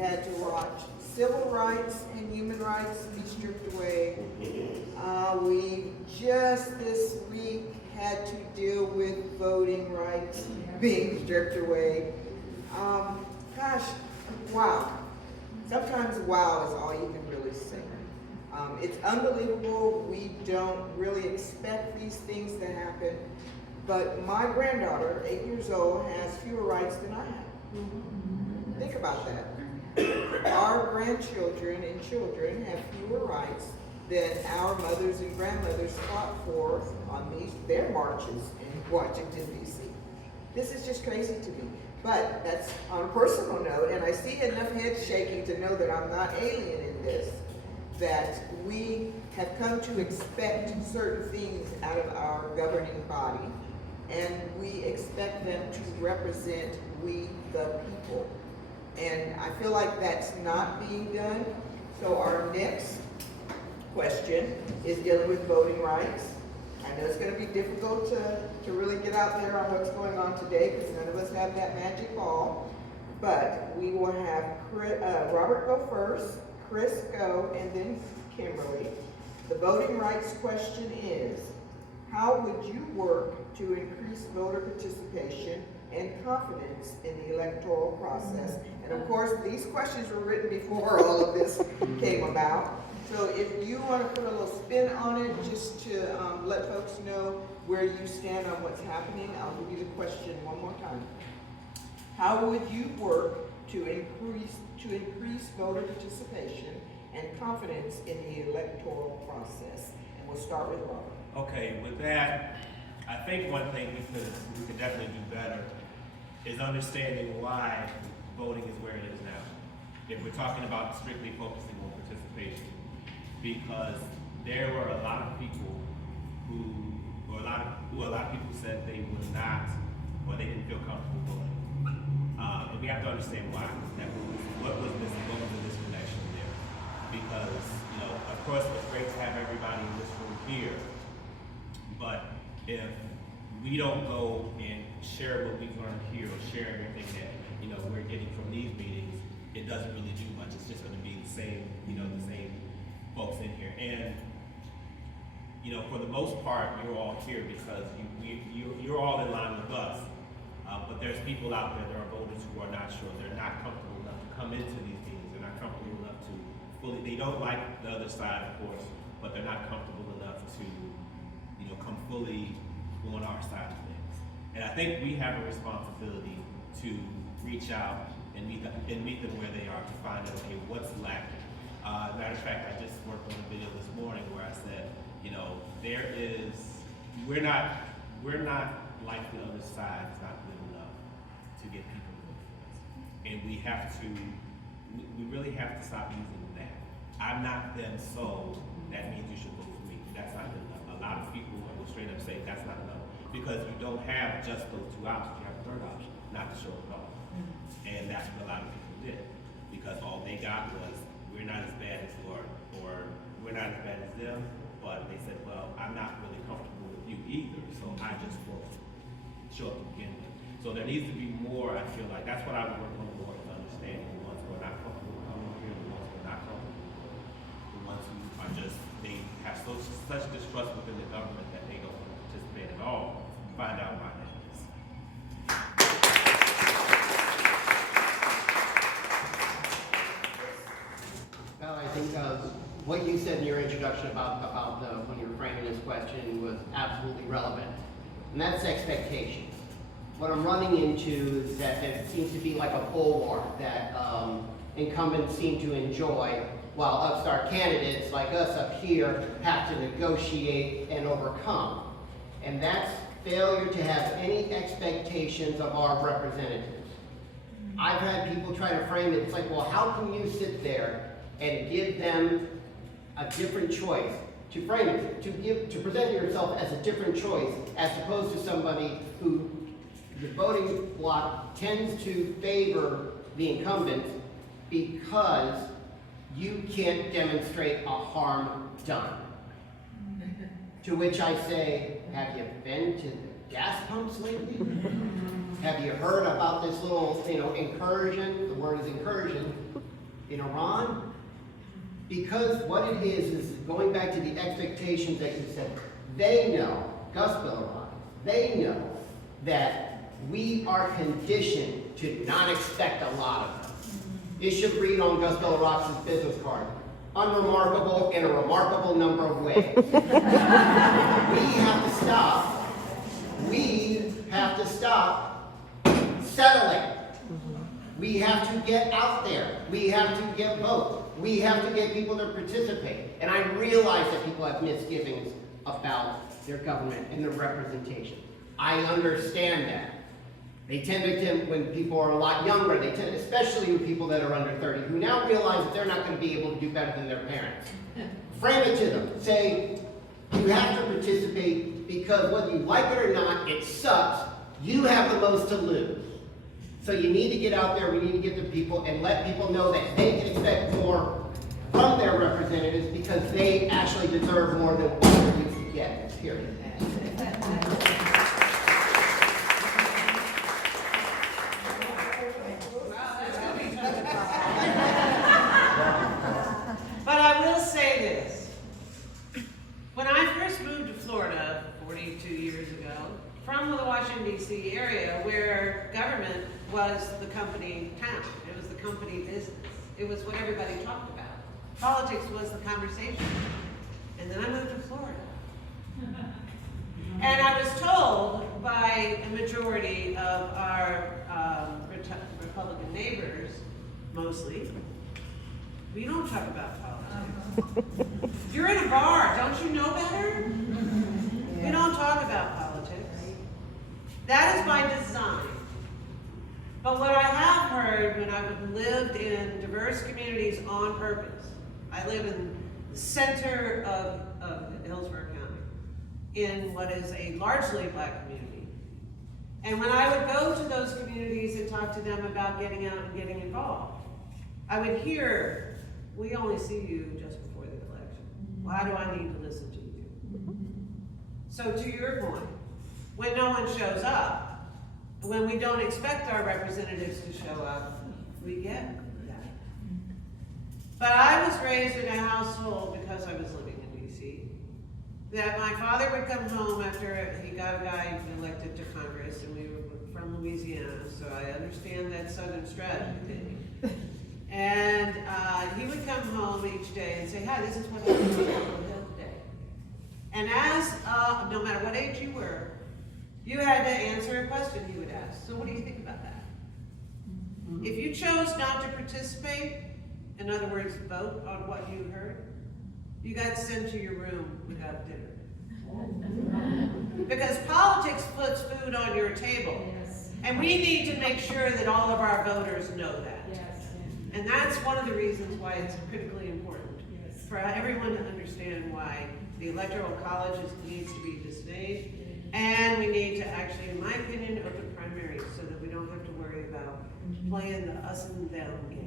had to watch civil rights and human rights be stripped away. We just this week had to deal with voting rights being stripped away. Gosh, wow. Sometimes wow is all you can really say. It's unbelievable. We don't really expect these things to happen. But my granddaughter, 8 years old, has fewer rights than I have. Think about that. Our grandchildren and children have fewer rights than our mothers and grandmothers fought for on their marches in Washington, D.C. This is just crazy to me. But that's on a personal note, and I see enough head shaking to know that I'm not alien in this, that we have come to expect certain things out of our governing body, and we expect them to represent we the people. And I feel like that's not being done. So our next question is dealing with voting rights. I know it's going to be difficult to really get out there on what's going on today because none of us have that magic ball. But we will have Robert go first, Chris go, and then Kimberly. The voting rights question is, how would you work to increase voter participation and confidence in the electoral process? And of course, these questions were written before all of this came about. So if you want to put a little spin on it, just to let folks know where you stand on what's happening, I'll give you the question one more time. How would you work to increase voter participation and confidence in the electoral process? And we'll start with Robert. Okay, with that, I think one thing we could definitely do better is understanding why voting is where it is now. If we're talking about strictly focusing on participation, because there were a lot of people who a lot of people said they would not, or they didn't feel comfortable voting. And we have to understand why. What was missing? What was the disconnection there? Because, of course, it's great to have everybody in this room here, but if we don't go and share what we've learned here or share everything that we're getting from these meetings, it doesn't really do much. It's just going to be the same, the same folks in here. And for the most part, you're all here because you're all in line with us. But there's people out there, there are voters who are not sure. They're not comfortable enough to come into these meetings. They're not comfortable enough to fully, they don't like the other side, of course, but they're not comfortable enough to, come fully on our side of things. And I think we have a responsibility to reach out and meet them where they are to find out, okay, what's lacking. Matter of fact, I just worked on a video this morning where I said, we're not like the other side is not good enough to get people to vote for us. And we really have to stop using that. I'm not them, so that means you should vote for me. That's not good enough. A lot of people will straight up say that's not enough because you don't have just those two options. You have a third option, not to show up at all. And that's what a lot of people did because all they got was we're not as bad as or we're not as bad as them, but they said, well, I'm not really comfortable with you either, so I just won't show up to begin with. So there needs to be more, I feel like. That's what I would work on more, is understanding the ones who are not comfortable coming here, the ones who are not comfortable, the ones who are just, they have such distrust within the government that they don't want to participate at all. Find out why that is. Well, I think what you said in your introduction about when you were framing this question was absolutely relevant, and that's expectations. What I'm running into is that there seems to be like a bulwark that incumbents seem to enjoy, while upstart candidates like us up here have to negotiate and overcome. And that's failure to have any expectations of our representatives. I've had people try to frame it, it's like, well, how can you sit there and give them a different choice? To frame it, to present yourself as a different choice, as opposed to somebody who the voting bloc tends to favor the incumbent because you can't demonstrate a harm done. To which I say, have you been to the gas pumps lately? Have you heard about this little, incursion? The word is incursion in Iran? Because what it is going back to the expectations that you said. They know, Gus Bill they know that we are conditioned to not expect a lot of them. It should read on Gus Bill business card. Unremarkable in a remarkable number of ways. We have to stop. We have to stop settling. We have to get out there. We have to get votes. We have to get people to participate. And I realize that people have misgivings about their government and their representation. I understand that. They tend to, when people are a lot younger, they tend, especially with people that are under 30, who now realize that they're not going to be able to do better than their parents. Frame it to them. Say, you have to participate because whether you like it or not, it sucks. You have the most to lose. So you need to get out there, we need to get the people and let people know that they can expect more from their representatives because they actually deserve more than what they're used to getting, period. But I will say this. When I first moved to Florida 42 years ago, from the Washington, D.C. area, where government was the company town. It was the company business. It was what everybody talked about. Politics was the conversation. And then I moved to Florida. And I was told by a majority of our Republican neighbors, mostly, we don't talk about politics. You're in a bar, don't you know better? We don't talk about politics. That is by design. But what I have heard when I've lived in diverse communities on purpose, I live in the center of Hillsborough County, in what is a largely black community. And when I would go to those communities and talk to them about getting out and getting involved, I would hear, we only see you just before the election. Why do I need to listen to you? So to your point, when no one shows up, when we don't expect our representatives to show up, we get that. But I was raised in a household, because I was living in D.C., that my father would come home after he got a guy elected to Congress, and we were from Louisiana, so I understand that Southern strategy thing. And he would come home each day and say, hi, this is what happened on Capitol Hill today. And as, no matter what age you were, you had to answer a question he would ask. So what do you think about that? If you chose not to participate, in other words, vote on what you heard, you got sent to your room without dinner. Because politics puts food on your table. Yes. And we need to make sure that all of our voters know that. Yes. And that's one of the reasons why it's critically important Yes. for everyone to understand why the Electoral College needs to be dismayed. And we need to actually, in my opinion, open primaries so that we don't have to worry about playing the us and them game.